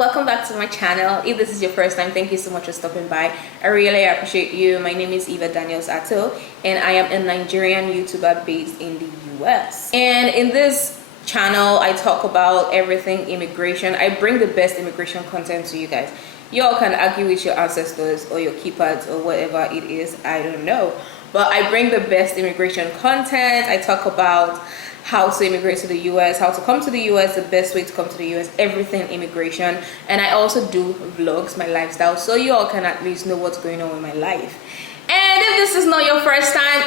welcome back to my channel. If this is your first time, thank you so much for stopping by. I really appreciate you. My name is Daniels-Ato, and I am a Nigerian YouTuber based in the US. And in this channel, I talk about everything immigration. I bring the best immigration content to you guys. Y'all can argue with your ancestors or your keypads or whatever it is, I don't know, but I bring the best immigration content. I talk about how to immigrate to the US, how to come to the US, the best way to come to the US, everything immigration. And I also do vlogs, my lifestyle, so you all can at least know what's going on with my life. And if this is not your first time,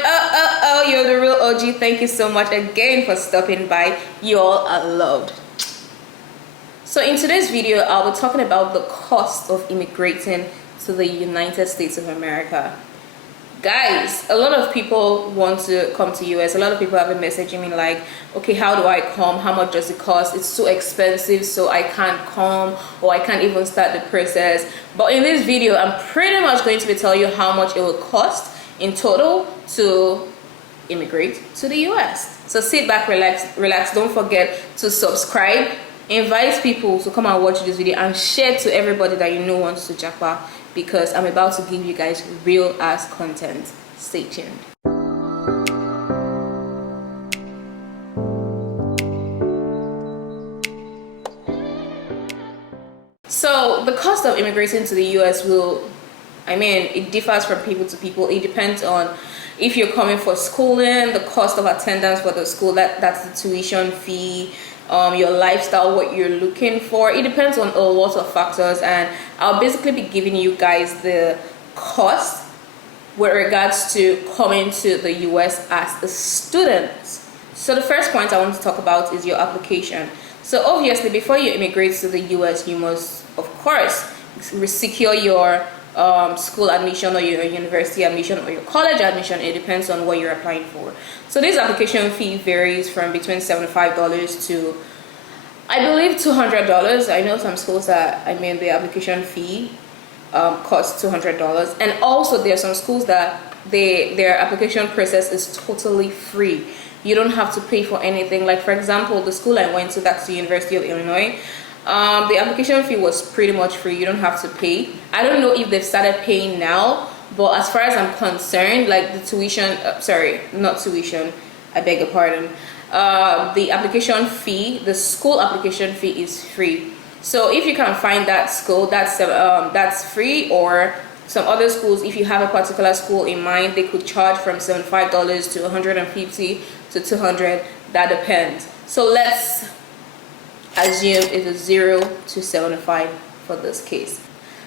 you're the real OG. Thank you so much again for stopping by. You all are loved. So in today's video, I'll be talking about the cost of immigrating to the United States of America. Guys, a lot of people want to come to US. A lot of people have been messaging me like, okay, how do I come? How much does it cost? It's so expensive, so I can't come, or I can't even start the process. But in this video, I'm pretty much going to be telling you how much it will cost in total to immigrate to the US. So sit back, relax. Don't forget to subscribe. Invite people to come and watch this video and share to everybody that you know wants to japa, because I'm about to give you guys real ass content. Stay tuned. So the cost of immigrating to the US it differs from people to people. It depends on if you're coming for schooling, the cost of attendance for the school, that's the tuition fee, your lifestyle, what you're looking for. It depends on a lot of factors, and I'll basically be giving you guys the cost with regards to coming to the US as a student. So the first point I want to talk about is your application. So obviously, before you immigrate to the US, you must, of course, secure your school admission or your university admission or your college admission. It depends on what you're applying for. So this application fee varies from between $75 to, I believe, $200. I know some schools that the application fee costs $200, and also there are some schools that their application process is totally free. You don't have to pay for anything. Like, for example, the school I went to, that's the University of Illinois. The application fee was pretty much free. You don't have to pay. I don't know if they've started paying now, but as far as I'm concerned, like the tuition, not tuition, I beg your pardon. The application fee, the school application fee is free. So if you can find that school that's free, or some other schools, if you have a particular school in mind, they could charge from $75 to $150 to $200. That depends. So let's assume it is 0 to 75 for this case.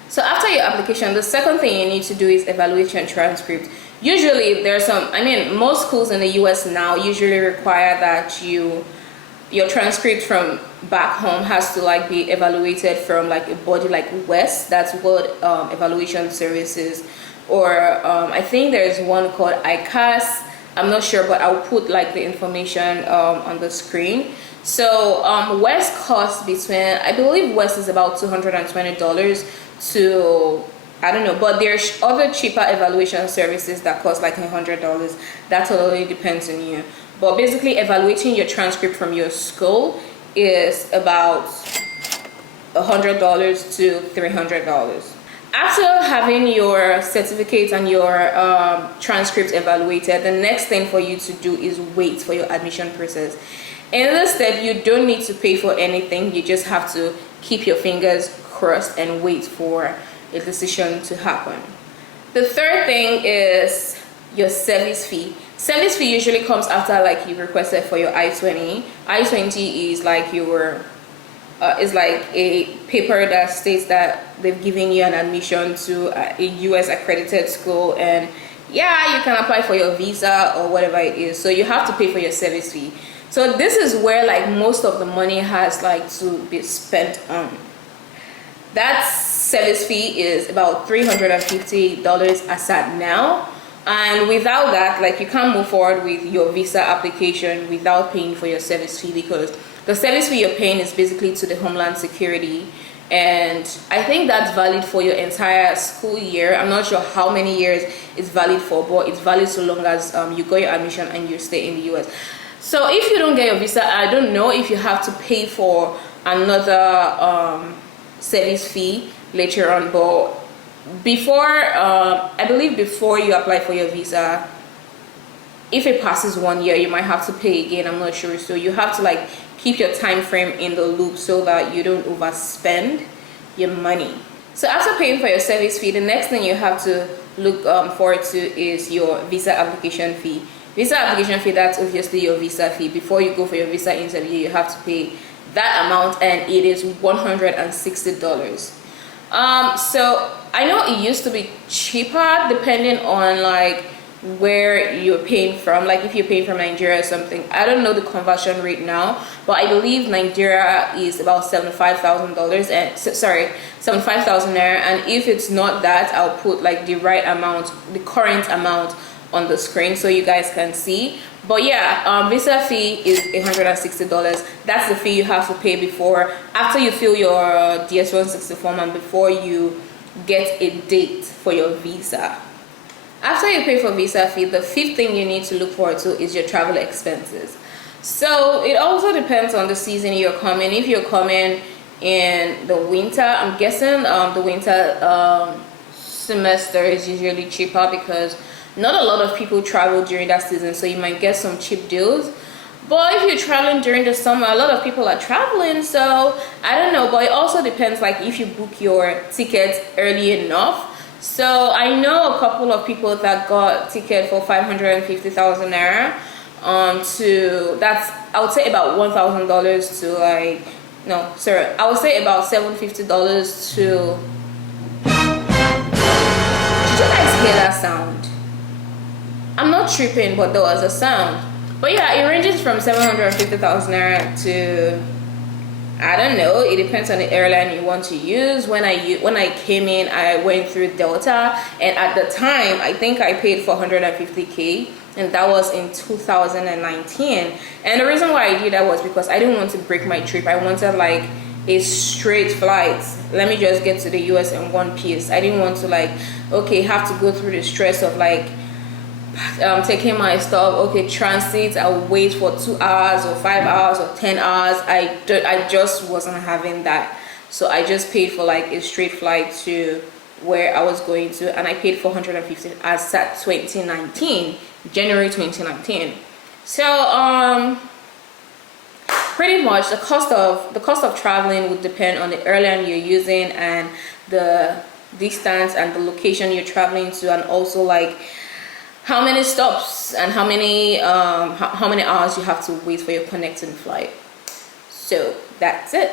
So after your application, the second thing you need to do is evaluate your transcript. Usually there's some, most schools in the US now usually require that your transcript from back home has to be evaluated from a body like WES, that's World Evaluation Services, or I think there's one called ICAS. I'm not sure, but I'll put the information on the screen. So WES costs between, I believe WES is about $220 to, I don't know, but there's other cheaper evaluation services that cost $100. That totally depends on you. But basically, evaluating your transcript from your school is about $100 to $300. After having your certificate and your transcript evaluated, the next thing for you to do is wait for your admission process. In this step, you don't need to pay for anything. You just have to keep your fingers crossed and wait for a decision to happen. The third thing is your service fee. Service fee usually comes after you requested for your I-20. I-20 is is a paper that states that they've given you an admission to a US accredited school, and yeah, you can apply for your visa or whatever it is. So you have to pay for your service fee. So this is where most of the money has to be spent on. That service fee is about $350 as at now, and without that, you can't move forward with your visa application without paying for your service fee, because the service fee you're paying is basically to the Homeland Security, and I think that's valid for your entire school year. I'm not sure how many years it's valid for, but it's valid so long as you got your admission and you stay in the US. So if you don't get your visa, I don't know if you have to pay for another service fee later on. But before, I believe before you apply for your visa, if it passes 1 year, you might have to pay again. I'm not sure. So you have to like keep your time frame in the loop so that you don't overspend your money. So after paying for your service fee, the next thing you have to look forward to is your visa application fee. Visa application fee, that's obviously your visa fee. Before you go for your visa interview, you have to pay that amount, and it is $160. So I know it used to be cheaper depending on like where you're paying from. Like if you're paying from Nigeria or something, I don't know the conversion rate now, but I believe Nigeria is about $75,000, and sorry, 75,000 naira. And if it's not that, I'll put like the right amount, the current amount on the screen so you guys can see. But yeah, visa fee is $160. That's the fee you have to pay before, after you fill your DS-160 form and before you get a date for your visa. After you pay for visa fee, the fifth thing you need to look forward to is your travel expenses. So it also depends on the season you're coming. If you're coming in the winter, I'm guessing the winter semester is usually cheaper because not a lot of people travel during that season, so you might get some cheap deals. But if you're traveling during the summer, a lot of people are traveling, so I don't know. But it also depends, like if you book your tickets early enough. So I know a couple of people that got ticket for 550,000 naira to, that's, I would say about $1,000 to like, no, sorry, I would say about $750 to, did you guys hear that sound? I'm not tripping, but there was a sound. But yeah, it ranges from 750,000 naira to, I don't know, it depends on the airline you want to use. When I came in, I went through Delta, and at the time I think I paid for 150K, and that was in 2019. And the reason why I did that was because I didn't want to break my trip. I wanted like a straight flight. Let me just get to the US in one piece. I didn't want to like, okay, have to go through the stress of like taking my stuff, okay, transit, I'll wait for 2 hours or 5 hours or 10 hours. I just wasn't having that. So I just paid for like a straight flight to where I was going to, and I paid 450 as at 2019, January 2019. So pretty much the cost of traveling would depend on the airline you're using and the distance and the location you're traveling to, and also like how many stops and how many hours you have to wait for your connecting flight. So that's it.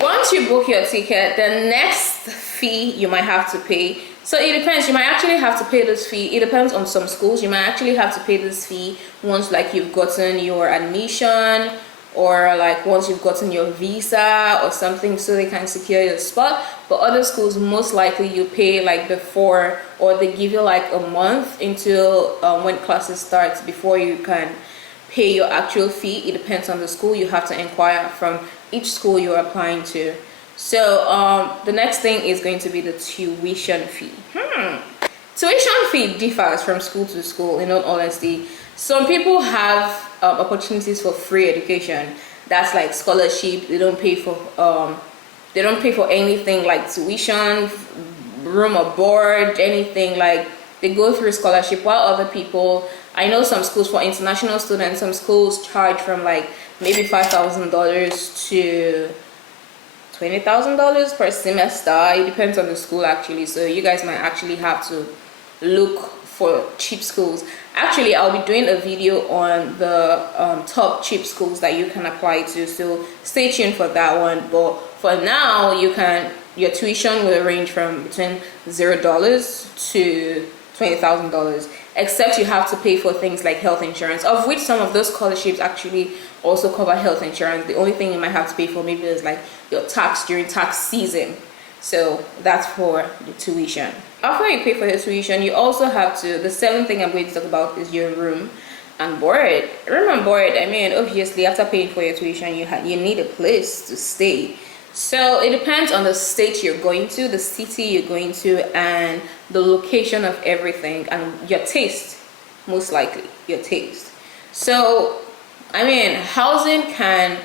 Once you book your ticket, the next fee you might have to pay. So it depends. You might actually have to pay this fee. It depends on some schools. You might actually have to pay this fee once like you've gotten your admission, or like once you've gotten your visa or something, so they can secure your spot. But other schools, most likely you pay like before, or they give you like a month until when classes starts before you can pay your actual fee. It depends on the school. You have to inquire from each school you're applying to. So the next thing is going to be the tuition fee. Tuition fee differs from school to school, in all honesty. Some people have opportunities for free education. That's like scholarship. They don't pay for anything like tuition, room or board, anything. Like they go through scholarship, while other people, I know some schools for international students, some schools charge from like maybe $5,000 to $20,000 per semester. It depends on the school actually. So you guys might actually have to look for cheap schools. Actually, I'll be doing a video on the top cheap schools that you can apply to, so stay tuned for that one. But for now, your tuition will range from between $0 to $20,000, except you have to pay for things like health insurance, of which some of those scholarships actually also cover health insurance. The only thing you might have to pay for maybe is like your tax during tax season. So that's for the tuition. After you pay for your tuition, you also have to, the seventh thing I'm going to talk about is your room and board. Room and board, I mean, obviously after paying for your tuition, you need a place to stay. So it depends on the state you're going to, the city you're going to, and the location of everything, and your taste, most likely, your taste. So, I mean, housing can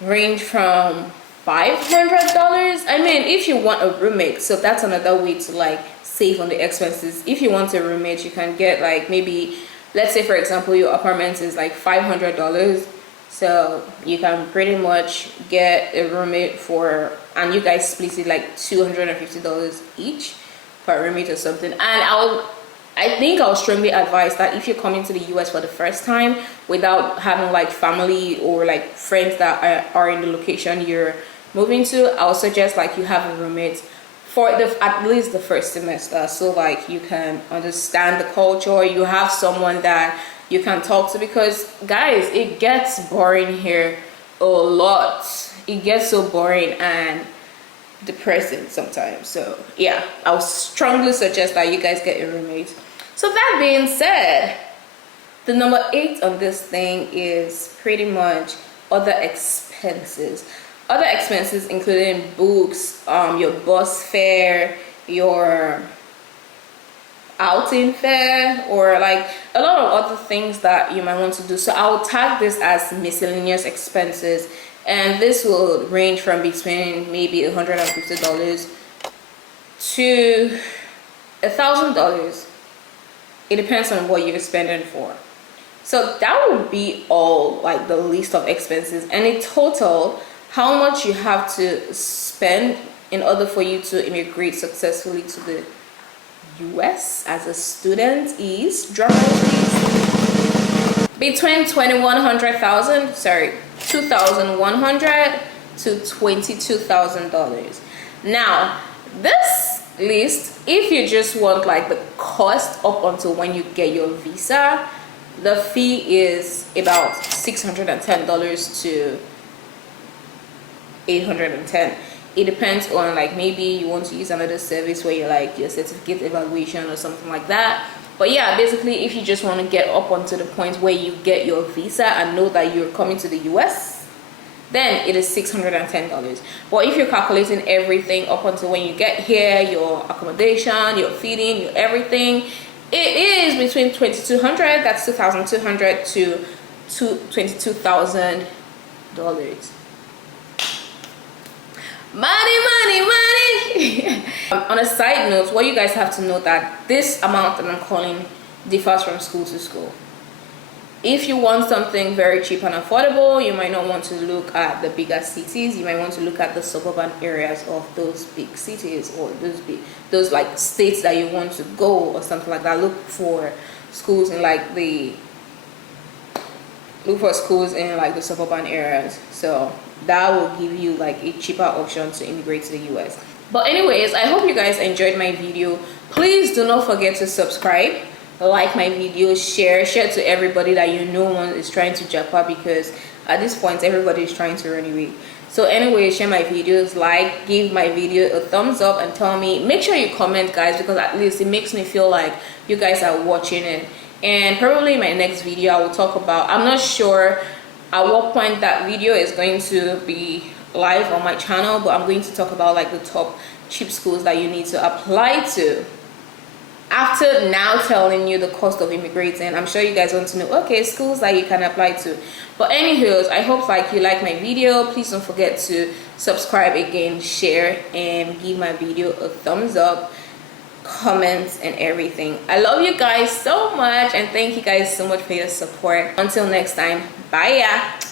range from $500. I mean, if you want a roommate, so that's another way to like save on the expenses. If you want a roommate, you can get like, maybe let's say for example your apartment is like $500, so you can pretty much get a roommate for, and you guys split it like $250 each per roommate or something. And I think I'll strongly advise that if you're coming to the US for the first time without having like family or like friends that are in the location you're moving to, I'll suggest like you have a roommate for at least the first semester, so like you can understand the culture, you have someone that you can talk to, because guys, it gets boring here a lot. It gets so boring and depressing sometimes. So yeah, I would strongly suggest that you guys get a roommate. So that being said, the number 8 on this thing is pretty much other expenses. Other expenses including books, your bus fare, your outing fare, or like a lot of other things that you might want to do. So I'll tag this as miscellaneous expenses, and this will range from between maybe $150 to $1,000. It depends on what you're spending for. So that would be all like the list of expenses, and in total how much you have to spend in order for you to immigrate successfully to the US as a student is, drum roll please, between $2,100 to $22,000. Now this list, if you just want like the cost up until when you get your visa, the fee is about $610 to $810. It depends on like, maybe you want to use another service where you like your certificate evaluation or something like that. But yeah, basically if you just want to get up onto the point where you get your visa and know that you're coming to the US, then it is $610. But if you're calculating everything up until when you get here, your accommodation, your feeding, your everything, it is between $2,200, that's $2,200 to $22,000. Money. On a side note, what you guys have to know that this amount that I'm calling differs from school to school. If you want something very cheap and affordable, you might not want to look at the bigger cities. You might want to look at the suburban areas of those big cities, or those like states that you want to go or something like that. Look for schools in like the suburban areas. So that will give you like a cheaper option to immigrate to the US. But anyways, I hope you guys enjoyed my video. Please do not forget to subscribe, like my video, share to everybody that you know one is trying to japa, because at this point everybody is trying to run away. So anyway, share my videos, like, give my video a thumbs up, and tell me, make sure you comment guys, because at least it makes me feel like you guys are watching it. And probably in my next video I will talk about, I'm not sure at what point that video is going to be live on my channel, but I'm going to talk about like the top cheap schools that you need to apply to. After now telling you the cost of immigrating, I'm sure you guys want to know, okay, schools that you can apply to. But anyways, I hope like you like my video. Please don't forget to subscribe again, share, and give my video a thumbs up, comments, and everything. I love you guys so much, and thank you guys so much for your support. Until next time, bye.